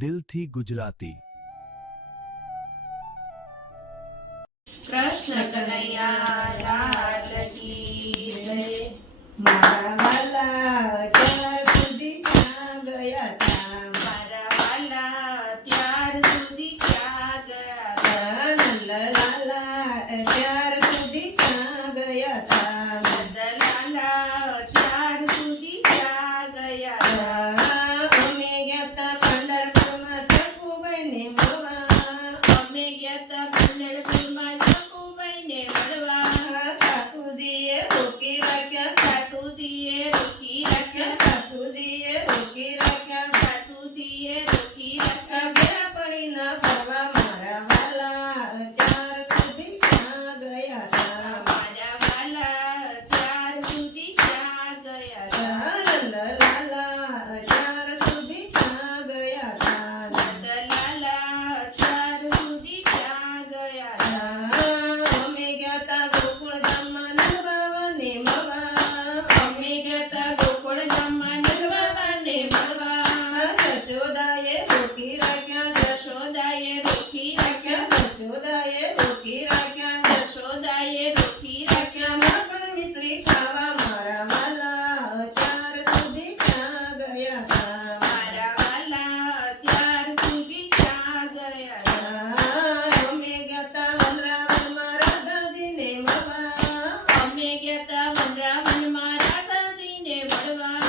દિલથી ગુજરાતી। કૃષ્ણ કનૈયા લાલ કી જય। મારા વાલા ત્યાર સુધી ક્યાં ગયા તા? મારા વાલા ત્યાર સુધી ક્યાં ગયા તા? નંદલાલા ત્યાર સુધી ક્યાં ગયા તા? નંદલાલા ત્યાર સુધી ક્યાં ગયા તા? અમે ગયા તા પંઢરપુરમાં ચકુબાઈને મળવા। અમે ગયા તા પંઢરપુરમાં ચકુબાઈને મળવા। સાસુજીએ રોકી રાખ્યા, સાસુજીએ રોકી રાખ્યા, સાસુજીએ રોકી રાખ્યા, સાસુજીએ રોકી રાખ્યા। ભેરા પડી ના ફરવા મારા વાલા ત્યાર સુધી ક્યાં ગયા તા? મારા વાલા ત્યાર સુધી ક્યાં ગયા તા? નંદલાલા ત્યાર સુધી ક્યાં ગયા તા? નંદલાલા ત્યાર સુધી ક્યાં ગયા તા? અમે ગયા તા ગોકુળ ધામમાં નંદબાવાને મળવા। અમે ગયા તા ગોકુળ ધામમાં નંદબાવાને મળવા। જશોદાએ રોકી રાખ્યા, જશોદાએ રોકી રાખ્યા, જશોદાએ રોકી રાખ્યા, જશોદાએ રોકી રાખ્યા। માખણ મિશ્રી ખાવા મારા વાલા ત્યાર સુધી ક્યાં ગયા તા? મારા વાલા ત્યાર સુધી ક્યાં ગયા તા? અમે ગયા તા વનરાવનમાં રાધાજીને મળવા। અમે ગયા તા વનરાવનમાં રાધાજીને મળવા।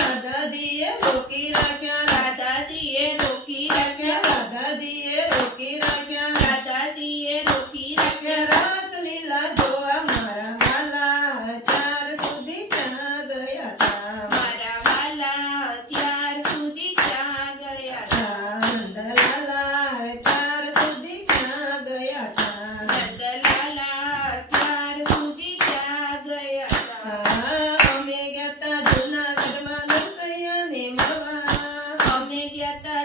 રાધાજીએ રોકી રાખ્યા, રાધાજીએ રોકી રાખ્યા, રાધાજીએ રોકી રાખ્યા, રાધાજીએ રોકી રાખ્યા। રાસલીલા જોવા મારા વાલા ત્યાર સુધી ક્યાં ગયા તા? મારા વાલા ત્યાર સુધી ક્યાં ગયા તા? નંદલાલા ત્યાર સુધી ક્યાં ગયા તા? નંદલાલા ત્યાર સુધી ક્યાં ગયા તા? અમે ગયા તા જૂનાગઢમાં નરસૈયાને મળવા। અમે ગયા તા